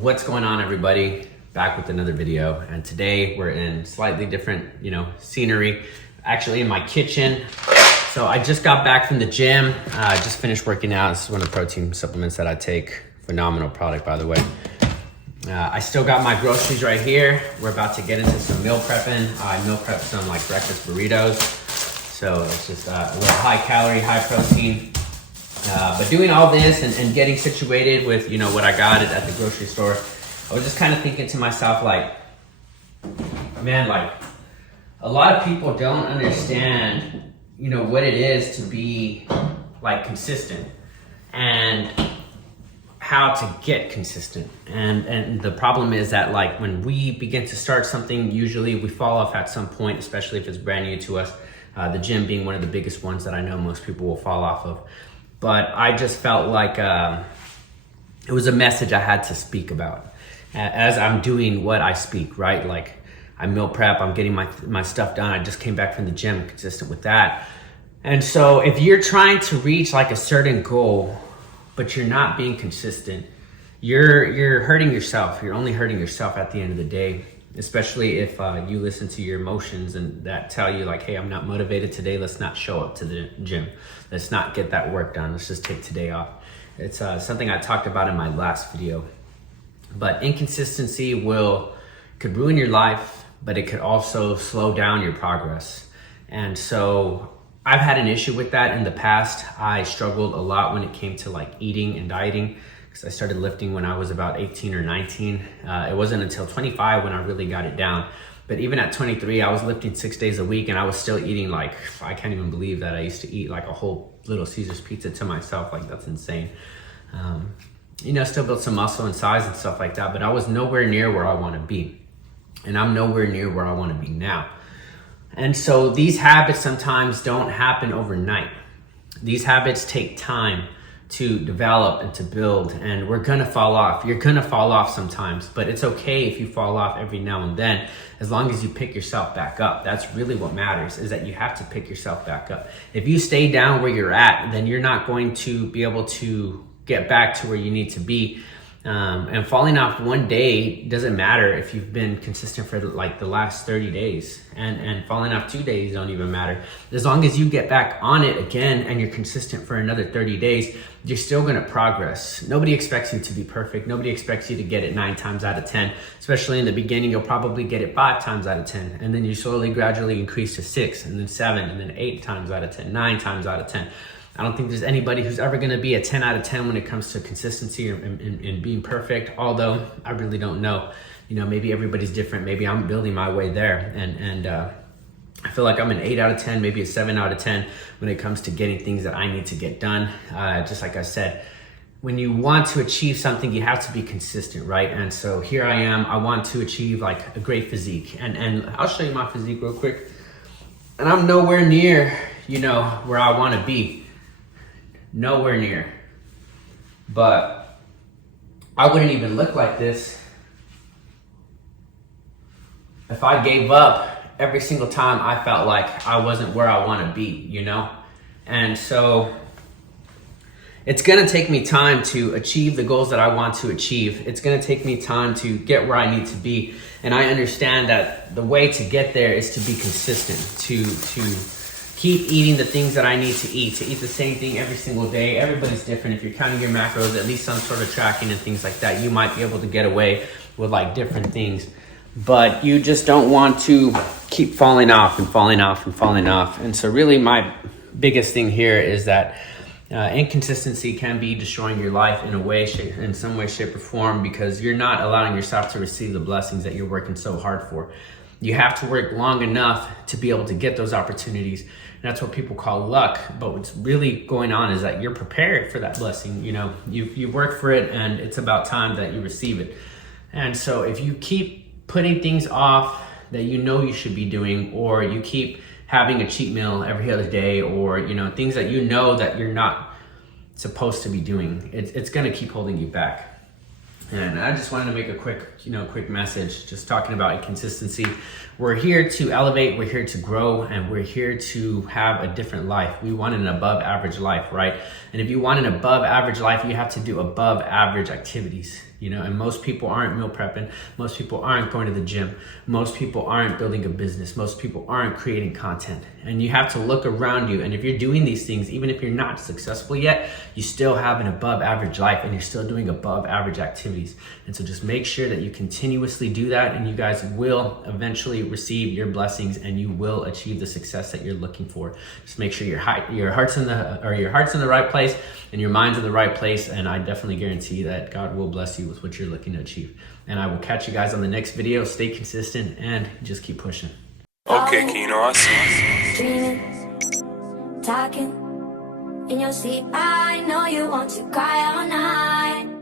What's going on, everybody? Back with another video, and today we're in slightly different, scenery. Actually in my kitchen. So I just got back from the gym. I just finished working out. This is one of the protein supplements that I take. Phenomenal product, by the way. I still got my groceries right here. We're about to get into some meal prepping. I meal prep some like breakfast burritos. So it's just a little high calorie, high protein. But doing all this and getting situated with, what I got at the grocery store, I was just kind of thinking to myself, man, a lot of people don't understand, what it is to be consistent and how to get consistent. And the problem is that when we begin to start something, usually we fall off at some point, especially if it's brand new to us. The gym being one of the biggest ones that I know most people will fall off of. But I just felt like it was a message I had to speak about as I'm doing what I speak, right? I meal prep, I'm getting my stuff done. I just came back from the gym, consistent with that. And so if you're trying to reach a certain goal, but you're not being consistent, you're hurting yourself. You're only hurting yourself at the end of the day, especially if you listen to your emotions and that tell you hey, I'm not motivated today. Let's not show up to the gym. Let's not get that work done. Let's just take today off. It's something I talked about in my last video. But inconsistency could ruin your life, but it could also slow down your progress. And so I've had an issue with that in the past. I struggled a lot when it came to eating and dieting, because I started lifting when I was about 18 or 19. It wasn't until 25 when I really got it down. But even at 23, I was lifting 6 days a week and I was still eating I can't even believe that I used to eat a whole Little Caesars pizza to myself. That's insane. Still built some muscle and size and stuff like that, but I was nowhere near where I want to be. And I'm nowhere near where I want to be now. And so these habits sometimes don't happen overnight. These habits take time to develop and to build, and we're gonna fall off. You're gonna fall off sometimes, but it's okay if you fall off every now and then, as long as you pick yourself back up. That's really what matters, is that you have to pick yourself back up. If you stay down where you're at, then you're not going to be able to get back to where you need to be. And falling off one day doesn't matter if you've been consistent for the last 30 days, and falling off 2 days don't even matter. As long as you get back on it again and you're consistent for another 30 days, you're still gonna progress. Nobody expects you to be perfect. Nobody expects you to get it 9 times out of 10, especially in the beginning. You'll probably get it 5 times out of 10, and then you slowly gradually increase to 6, and then 7, and then 8 times out of 10, 9 times out of 10. I don't think there's anybody who's ever going to be a 10 out of 10 when it comes to consistency and being perfect, although I really don't know. Maybe everybody's different. Maybe I'm building my way there. And I feel like I'm an 8 out of 10, maybe a 7 out of 10 when it comes to getting things that I need to get done. Just like I said, when you want to achieve something, you have to be consistent, right? And so here I am. I want to achieve a great physique. And I'll show you my physique real quick. And I'm nowhere near, where I want to be. Nowhere near. But I wouldn't even look like this if I gave up every single time I felt like I wasn't where I want to be, And so it's going to take me time to achieve the goals that I want to achieve. It's going to take me time to get where I need to be. And I understand that the way to get there is to be consistent, to keep eating the things that I need to eat the same thing every single day. Everybody's different. If you're counting your macros, at least some sort of tracking and things like that, you might be able to get away with different things. But you just don't want to keep falling off and falling off and falling off. And so really my biggest thing here is that inconsistency can be destroying your life in some way, shape, or form, because you're not allowing yourself to receive the blessings that you're working so hard for. You have to work long enough to be able to get those opportunities. And that's what people call luck. But what's really going on is that you're prepared for that blessing. You work for it, and it's about time that you receive it. And so if you keep putting things off that you should be doing, or you keep having a cheat meal every other day, or things that that you're not supposed to be doing, it's going to keep holding you back. And I just wanted to make a quick message, just talking about inconsistency. We're here to elevate, we're here to grow, and we're here to have a different life. We want an above average life, right? And if you want an above average life, you have to do above average activities. you know, and most people aren't meal prepping. Most people aren't going to the gym. Most people aren't building a business. Most people aren't creating content. And you have to look around you. And if you're doing these things, even if you're not successful yet, you still have an above average life and you're still doing above average activities. And so just make sure that you continuously do that, and you guys will eventually receive your blessings and you will achieve the success that you're looking for. Just make sure your heart's in the right place and your mind's in the right place, and I definitely guarantee that God will bless you with what you're looking to achieve. And I will catch you guys on the next video. Stay consistent and just keep pushing. Okay, Keno, I see. Dreaming, talking in your sleep. I know you want to cry all night.